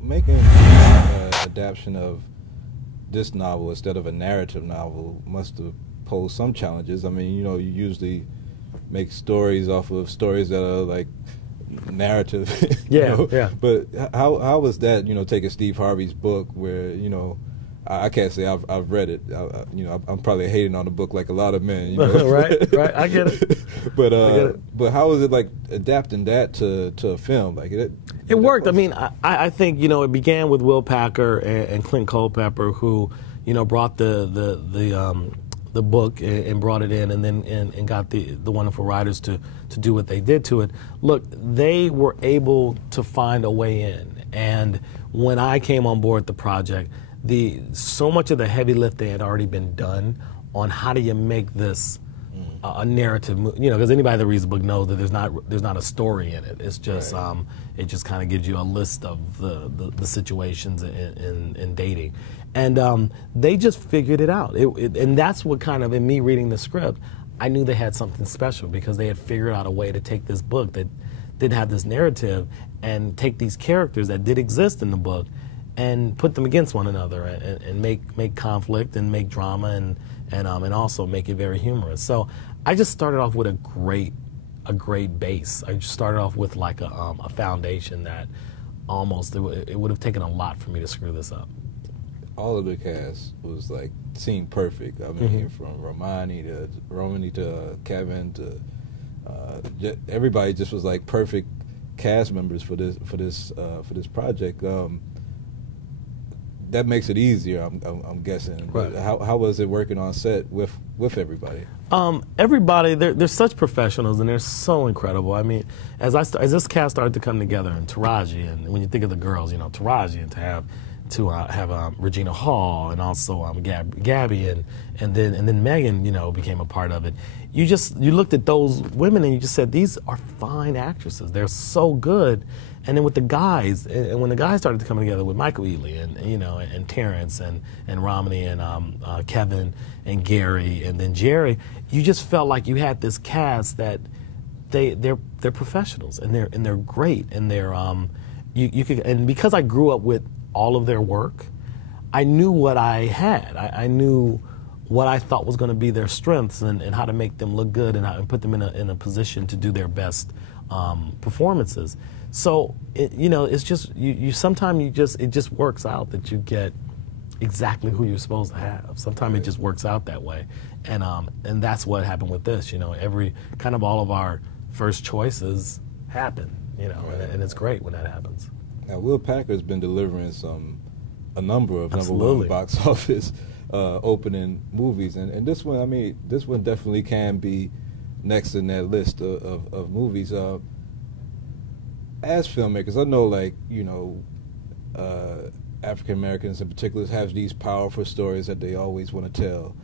Making an adaptation of this novel instead of a narrative novel must have posed some challenges. I mean, you usually make stories off of stories that are like narrative. Yeah, yeah. But how was that? Taking Steve Harvey's book, where I can't say I've read it. I'm probably hating on the book like a lot of men. Right. I get it. But how was it like adapting that to a film? Like it worked. I mean, I think it began with Will Packer and Clint Culpepper, who brought the book and brought it in, and then and got the wonderful writers to do what they did to it. Look, they were able to find a way in, and when I came on board the project, so much of the heavy lifting had already been done on how do you make this a narrative, because anybody that reads the book knows that there's not a story in it. It's just right. It just kind of gives you a list of the situations in dating, and they just figured it out. And that's what kind of, in me reading the script, I knew they had something special, because they had figured out a way to take this book that didn't have this narrative and take these characters that did exist in the book and put them against one another and make conflict and make drama and also make it very humorous. So I just started off with a great base. I just started off with like a foundation that almost it would have taken a lot for me to screw this up. All of the cast was like seemed perfect. I mean, from Romani to Kevin to everybody just was like perfect cast members for this project. That makes it easier, I'm guessing. Right. How was it working on set with everybody? Everybody, they're such professionals, and they're so incredible. I mean, as this cast started to come together, and Taraji, and when you think of the girls, Taraji, and to have Regina Hall, and also Gabby, and then Megan, became a part of it. You looked at those women and you just said, these are fine actresses. They're so good. And then with the guys, and when the guys started coming together with Michael Ealy and Terrence and Romney and Kevin and Gary and then Jerry, you just felt like you had this cast that they're professionals, and they're great, and they're you could, and because I grew up with all of their work, I knew what I had. I knew what I thought was going to be their strengths and how to make them look good and put them in a position to do their best performances. So it's just sometimes it just works out that you get exactly who you're supposed to have. Sometimes it just works out that way, and that's what happened with this. Every kind of all of our first choices happen. And it's great when that happens. Now, Will Packer's been delivering a number of Absolutely. number one box office opening movies, and this one, this one definitely can be next in that list of movies. As filmmakers, I know, African Americans in particular have these powerful stories that they always want to tell,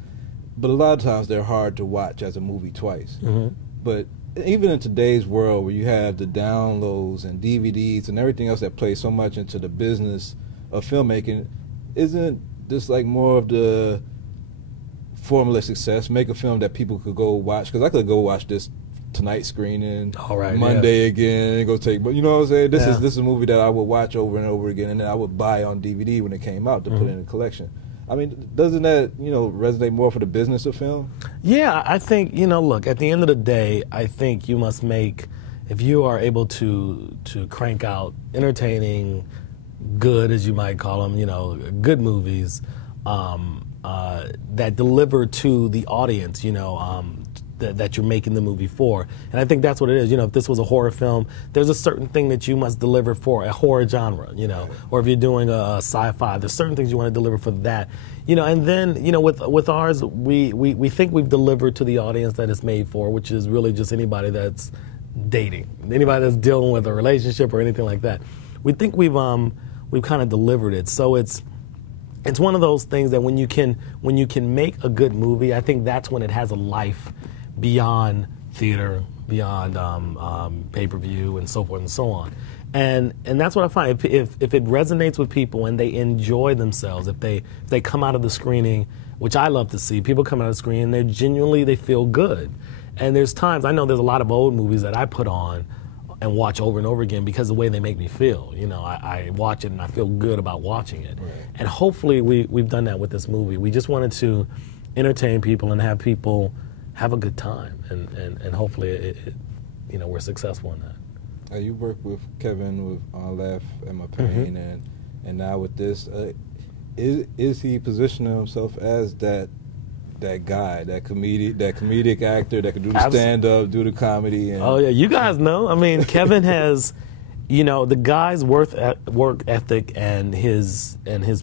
but a lot of times they're hard to watch as a movie twice. Mm-hmm. But even in today's world, where you have the downloads and DVDs and everything else that plays so much into the business of filmmaking, isn't this like more of the formula success? Make a film that people could go watch, because I could go watch this tonight screening, Monday again, and go take. But you know what I'm saying? This is a movie that I would watch over and over again, and then I would buy on DVD when it came out to put in a collection. I mean, doesn't that resonate more for the business of film? Yeah, I think look, at the end of the day, I think you must make, if you are able to crank out entertaining, good, as you might call them, good movies that deliver to the audience, that you're making the movie for. And I think that's what it is. If this was a horror film, there's a certain thing that you must deliver for a horror genre, or if you're doing a sci-fi, there's certain things you want to deliver for that. And then, with ours, we think we've delivered to the audience that it's made for, which is really just anybody that's dating, anybody that's dealing with a relationship or anything like that. We think we've kind of delivered it. So it's one of those things that when you can make a good movie, I think that's when it has a life beyond theater, beyond pay-per-view, and so forth and so on. And that's what I find. If it resonates with people and they enjoy themselves, if they come out of the screening, which I love to see, people come out of the screening and they feel good. And there's times, I know there's a lot of old movies that I put on and watch over and over again because of the way they make me feel. You know, I watch it and I feel good about watching it. Right. And hopefully we've done that with this movie. We just wanted to entertain people and have people have a good time, and hopefully you know, we're successful in that. You worked with Kevin with Laugh at My Pain, and now with this, is he positioning himself as that guy, that comedic actor that can do the stand-up, do the comedy? And... Oh yeah, you guys know. I mean, Kevin has, you know, the guy's work ethic and his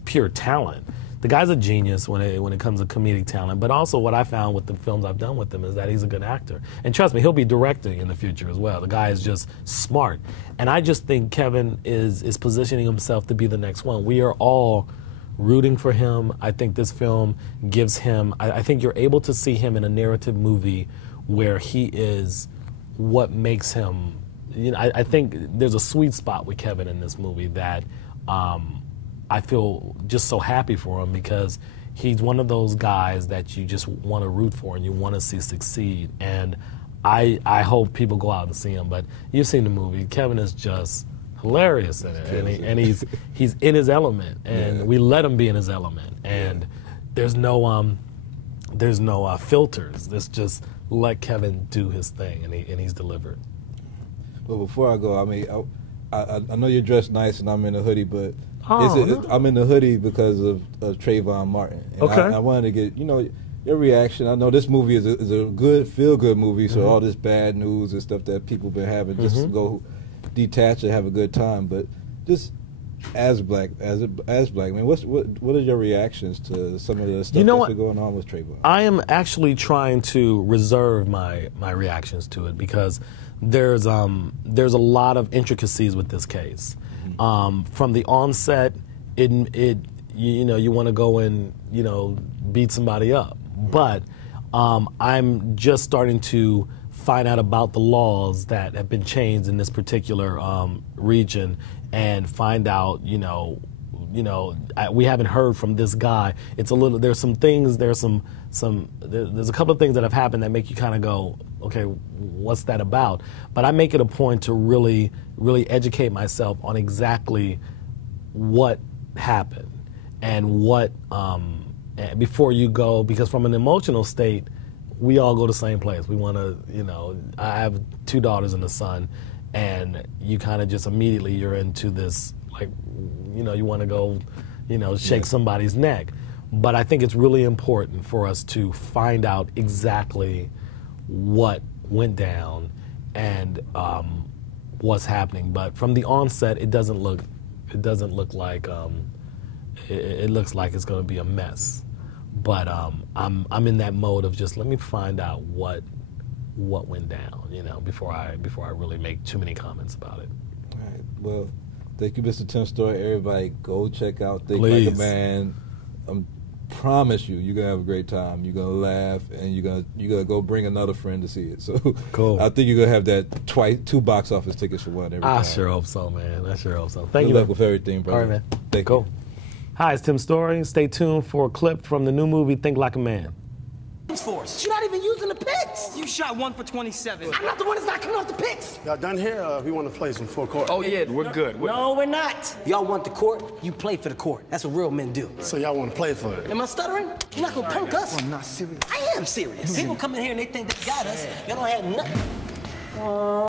pure talent. The guy's a genius when it comes to comedic talent. But also, what I found with the films I've done with him is that he's a good actor. And trust me, he'll be directing in the future as well. The guy is just smart, and I just think Kevin is positioning himself to be the next one. We are all rooting for him. I think this film gives him, I think you're able to see him in a narrative movie where he is what makes him, you know, I think there's a sweet spot with Kevin in this movie that I feel just so happy for him, because he's one of those guys that you just want to root for and you want to see succeed. And I hope people go out and see him. But you've seen the movie. Kevin is just hilarious in it, and he's in his element, and we let him be in his element. And there's no filters. Let's just let Kevin do his thing, and he's delivered. Well, before I go, I mean, I know you're dressed nice, and I'm in a hoodie, but no. I'm in the hoodie because of Trayvon Martin. And okay. I wanted to get, you know, your reaction. I know this movie is a good, feel-good movie, so all this bad news and stuff that people been having, just to go detach and have a good time. But just as black man, what are your reactions to some of the stuff that's been going on with Trayvon? I am actually trying to reserve my reactions to it, because there's a lot of intricacies with this case. From the onset, you know, you want to go and, you know, beat somebody up, but I'm just starting to find out about the laws that have been changed in this particular region, and find out, you know, we haven't heard from this guy. It's a little, there's some things, there's a couple of things that have happened that make you kind of go, okay, what's that about? But I make it a point to really educate myself on exactly what happened and what, before you go, because from an emotional state, we all go to the same place. We want to, you know, I have 2 daughters and a son, and you kind of just immediately, you're into this, like, you know, you want to go, you know, shake somebody's neck. But I think it's really important for us to find out exactly what went down and what's happening. But from the onset, it doesn't look like it looks like it's going to be a mess. But I'm in that mode of just, let me find out what went down, you know, before I really make too many comments about it. All right. Well, thank you, Mr. Tim Story. Everybody, go check out Think Like a Man. Promise you're gonna have a great time. You're gonna laugh, and you're gonna go bring another friend to see it. So cool. I think you're gonna have that 2 box office tickets for one every time. I sure hope so, man. I sure hope so. Thank you. Good luck with everything, brother. All right, man. Thank you. Hi, it's Tim Story. Stay tuned for a clip from the new movie Think Like a Man. Force. You're not even using the picks. You shot 1 for 27. I'm not the one that's not coming off the picks. Y'all done here? We want to play some full court. Oh yeah, we're good. No, we're not. Y'all want the court? You play for the court. That's what real men do. So y'all want to play for it? Am I stuttering? You're not gonna punk us. I'm not serious. I am serious. People come in here and they think they got us. Y'all don't have nothing.